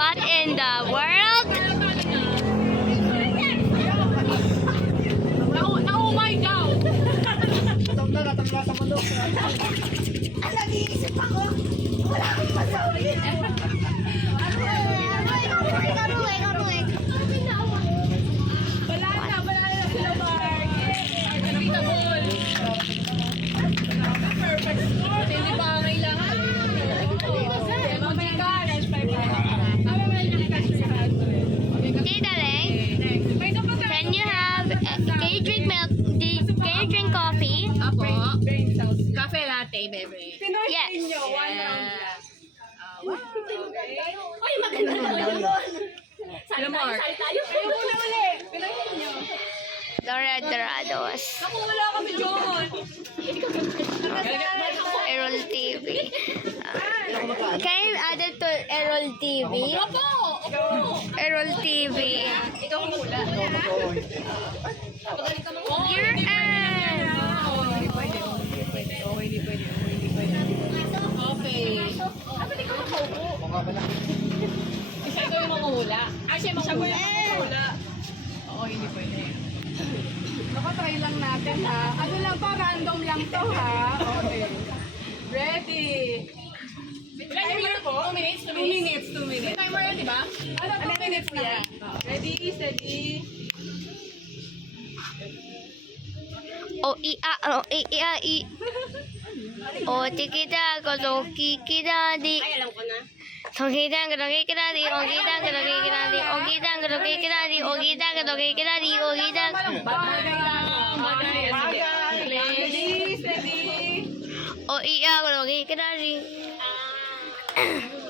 What in the world? Naumay daw. Ang nag-iisip ako. Wala akong masabi. Wala na sila, Mark. Unbeatable. Perfect score. Hindi pa kailangan. Tita Leng, can you have, can you drink milk, can you drink coffee? Apo. Cafe latte, baby. Yes. Ay, maganda naman. Sila, Mark. Dorados. Ako, wala kami, John. Errol TV. Can you add it to Errol TV? Opo. Errol TV. Ikaw ang hula. You're an. Okay. Isa ikaw yung manguhula. Siya yung manguhula. Oo, hindi pwede. Nakatry lang natin, ha? Ano lang to, random lang to, ha? Okay. Ready. Timer po? 2 minutes? 2 minutes. 2 minutes. Timer yun, di ba? 2 minutes na. Ready, steady. O i a o i a i. O tikita ko to kikita di. Ay, alam ko na. Songkita ko to kikita di. O kita ko to kikita di. O kita ko to kikita di. O kita ko to kikita di. O kita. Bagay lang. Bagay. Ready, steady. O i a ko to kikita di.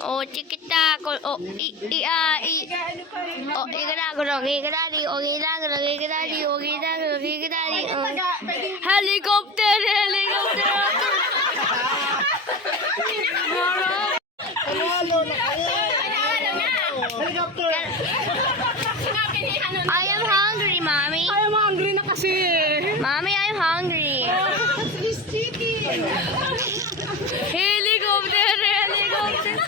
O tikita ko o i a i. O ikita ko to kikita di. O kita ko to kikita di. O kita ko to kikita di. Helicopter, helicopter. I am hungry, mommy. Ay, hungry na kasi eh. Mommy, I'm hungry. It's cheating. Helicopter, helicopter.